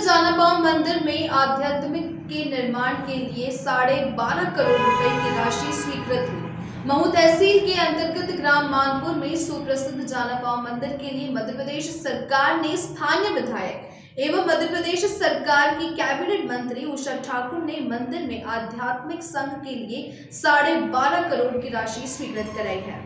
जानापाव मंदिर में आध्यात्मिक के निर्माण के लिए 12.5 करोड़ रुपए की राशि स्वीकृत हुई। महू तहसील के अंतर्गत ग्राम मानपुर में सुप्रसिद्ध जानापाव मंदिर के लिए मध्य प्रदेश सरकार ने स्थानीय विधायक एवं मध्य प्रदेश सरकार की कैबिनेट मंत्री उषा ठाकुर ने मंदिर में आध्यात्मिक संघ के लिए 12.5 करोड़ की राशि स्वीकृत कराई है,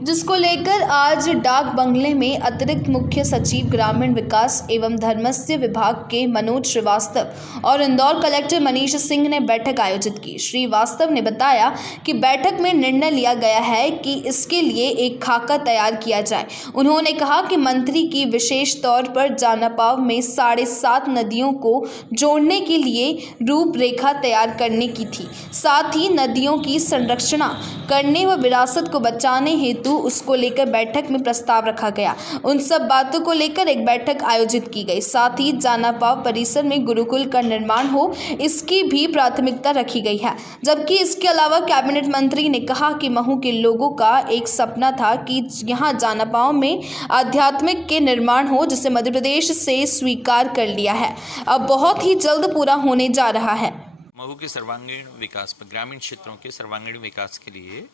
जिसको लेकर आज डाक बंगले में अतिरिक्त मुख्य सचिव ग्रामीण विकास एवं धर्मस्य विभाग के मनोज श्रीवास्तव और इंदौर कलेक्टर मनीष सिंह ने बैठक आयोजित की। श्रीवास्तव ने बताया कि बैठक में निर्णय लिया गया है कि इसके लिए एक खाका तैयार किया जाए। उन्होंने कहा कि मंत्री की विशेष तौर पर जानापाव में 7.5 नदियों को जोड़ने के लिए रूपरेखा तैयार करने की थी, साथ ही नदियों की संरक्षण करने व विरासत को बचाने हेतु उसको लेकर बैठक में प्रस्ताव रखा गया। उन सब बातों को लेकर एक बैठक आयोजित की गई। साथ ही जानापाव परिसर में गुरुकुल का निर्माण हो, इसकी भी प्राथमिकता रखी गई है। जबकि इसके अलावा कैबिनेट मंत्री ने कहा कि महू के लोगों का एक सपना था कि यहाँ जानापाव में आध्यात्मिक के निर्माण हो, जिसे मध्य प्रदेश से स्वीकार कर लिया है, अब बहुत ही जल्द पूरा होने जा रहा है। महू के सर्वांगीण विकास पर, ग्रामीण क्षेत्रों के सर्वांगीण विकास के लिए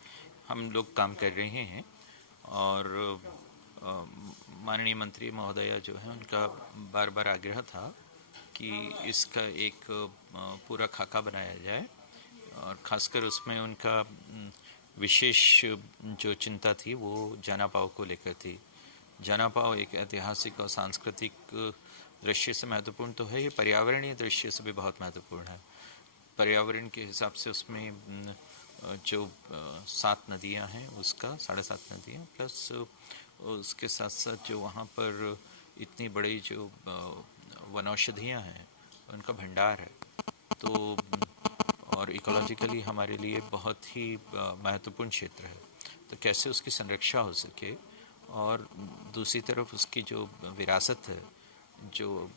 हम लोग काम कर रहे हैं और माननीय मंत्री महोदया जो है उनका बार बार आग्रह था कि इसका एक पूरा खाका बनाया जाए और ख़ासकर उसमें उनका विशेष जो चिंता थी वो जानापाव को लेकर थी। जानापाव एक ऐतिहासिक और सांस्कृतिक दृश्य से महत्वपूर्ण तो है, ये पर्यावरणीय दृश्य से भी बहुत महत्वपूर्ण है। पर्यावरण के हिसाब से उसमें जो 7 नदियां हैं, उसका 7.5 नदियां प्लस उसके साथ साथ जो वहाँ पर इतनी बड़ी जो वनौषधियाँ हैं उनका भंडार है, तो और इकोलॉजिकली हमारे लिए बहुत ही महत्वपूर्ण क्षेत्र है। तो कैसे उसकी संरक्षा हो सके और दूसरी तरफ उसकी जो विरासत है, जो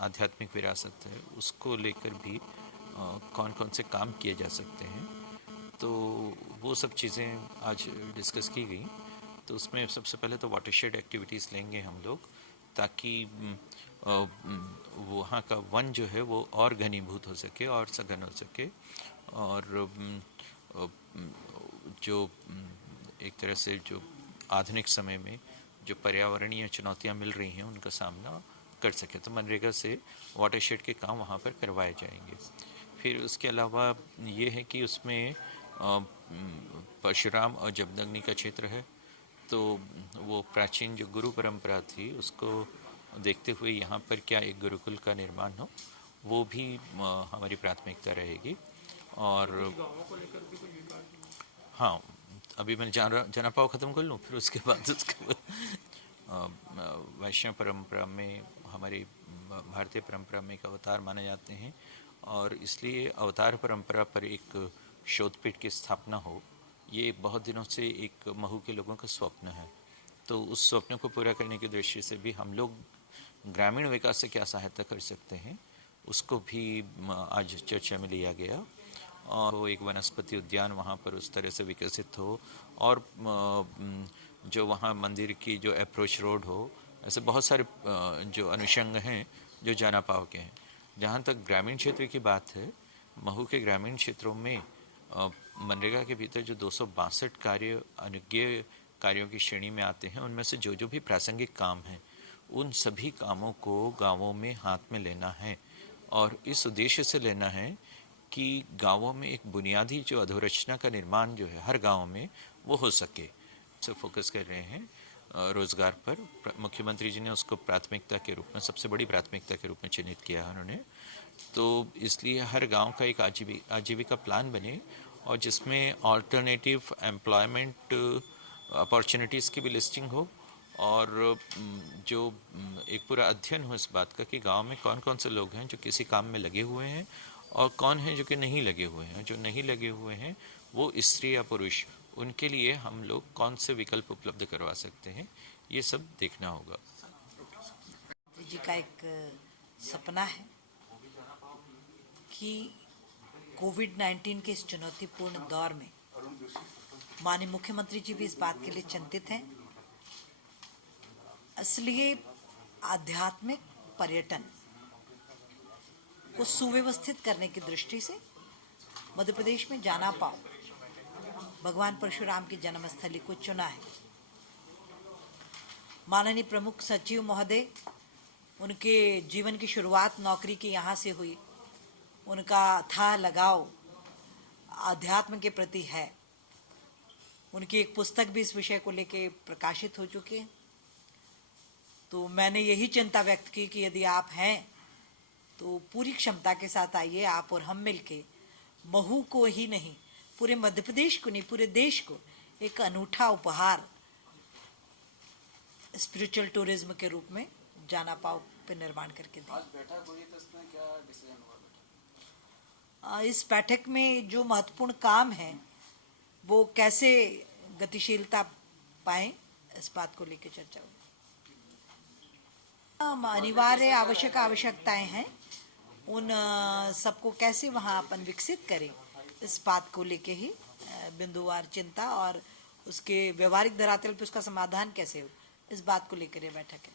आध्यात्मिक विरासत है, उसको लेकर भी कौन कौन से काम किए जा सकते हैं, तो वो सब चीज़ें आज डिस्कस की गई। तो उसमें सबसे पहले तो वाटरशेड एक्टिविटीज़ लेंगे हम लोग, ताकि वहाँ का वन जो है वो और घनीभूत हो सके और सघन हो सके, और जो एक तरह से जो आधुनिक समय में जो पर्यावरणीय चुनौतियाँ मिल रही हैं उनका सामना कर सके। तो मनरेगा से वाटरशेड के काम वहाँ पर करवाए जाएंगे। फिर उसके अलावा ये है कि उसमें परशुराम और जमदग्नि का क्षेत्र है, तो वो प्राचीन जो गुरु परंपरा थी उसको देखते हुए यहाँ पर क्या एक गुरुकुल का निर्माण हो, वो भी हमारी प्राथमिकता रहेगी। और हाँ, अभी मैं जानापाव ख़त्म कर लूँ, फिर उसके बाद वैष्णव परंपरा में, हमारी भारतीय परंपरा में एक अवतार माने जाते हैं और इसलिए अवतार परंपरा पर एक शोधपीठ की स्थापना हो, ये बहुत दिनों से एक महू के लोगों का स्वप्न है। तो उस स्वप्न को पूरा करने की दृष्टि से भी हम लोग ग्रामीण विकास से क्या सहायता कर सकते हैं, उसको भी आज चर्चा में लिया गया। और वो एक वनस्पति उद्यान वहाँ पर उस तरह से विकसित हो, और जो वहाँ मंदिर की जो अप्रोच रोड हो, ऐसे बहुत सारे जो अनुषंग हैं जो जानापाव के हैं। जहाँ तक ग्रामीण क्षेत्र की बात है, महू के ग्रामीण क्षेत्रों में मनरेगा के भीतर जो 262 कार्य अनुज्ञेय कार्यों की श्रेणी में आते हैं, उनमें से जो जो भी प्रासंगिक काम हैं उन सभी कामों को गांवों में हाथ में लेना है, और इस उद्देश्य से लेना है कि गांवों में एक बुनियादी जो अधोरचना का निर्माण जो है हर गांव में वो हो सके। से फोकस कर रहे हैं रोजगार पर। मुख्यमंत्री जी ने उसको प्राथमिकता के रूप में, सबसे बड़ी प्राथमिकता के रूप में चिन्हित किया है उन्होंने। तो इसलिए हर गांव का एक आजीविका प्लान बने और जिसमें ऑल्टरनेटिव एम्प्लॉयमेंट अपॉर्चुनिटीज़ की भी लिस्टिंग हो, और जो एक पूरा अध्ययन हो इस बात का कि गांव में कौन कौन से लोग हैं जो किसी काम में लगे हुए हैं और कौन हैं जो कि नहीं लगे हुए हैं। जो नहीं लगे हुए हैं वो स्त्री या पुरुष, उनके लिए हम लोग कौन से विकल्प उपलब्ध करवा सकते हैं, ये सब देखना होगा। जी का एक सपना है कि कोविड-19 के इस चुनौतीपूर्ण दौर में माननीय मुख्यमंत्री जी भी इस बात के लिए चिंतित हैं। इसलिए आध्यात्मिक पर्यटन को सुव्यवस्थित करने की दृष्टि से मध्य प्रदेश में जाना पाओ भगवान परशुराम की जन्मस्थली को चुना है। माननीय प्रमुख सचिव महोदय, उनके जीवन की शुरुआत नौकरी की यहाँ से हुई। उनका अथाह लगाव आध्यात्म के प्रति है। उनकी एक पुस्तक भी इस विषय को लेके प्रकाशित हो चुकी है। तो मैंने यही चिंता व्यक्त की कि यदि आप हैं तो पूरी क्षमता के साथ आइए, आप और हम मिलके महू को ही नहीं, पूरे मध्य प्रदेश को नहीं, पूरे देश को एक अनूठा उपहार स्पिरिचुअल टूरिज्म के रूप में जाना पाओ पे निर्माण करके दें। आज बैठक हुई तो इसमें क्या डिसीजन हुआ? इस बैठक में जो महत्वपूर्ण काम है वो कैसे गतिशीलता पाएं, इस बात को लेकर चर्चा हुई। अनिवार्य आवश्यकताएं हैं, उन सबको कैसे वहां अपन विकसित करें, इस बात को लेके ही बिंदुवार चिंता और उसके व्यवहारिक धरातल पर उसका समाधान कैसे हो, इस बात को लेकर यह बैठक है।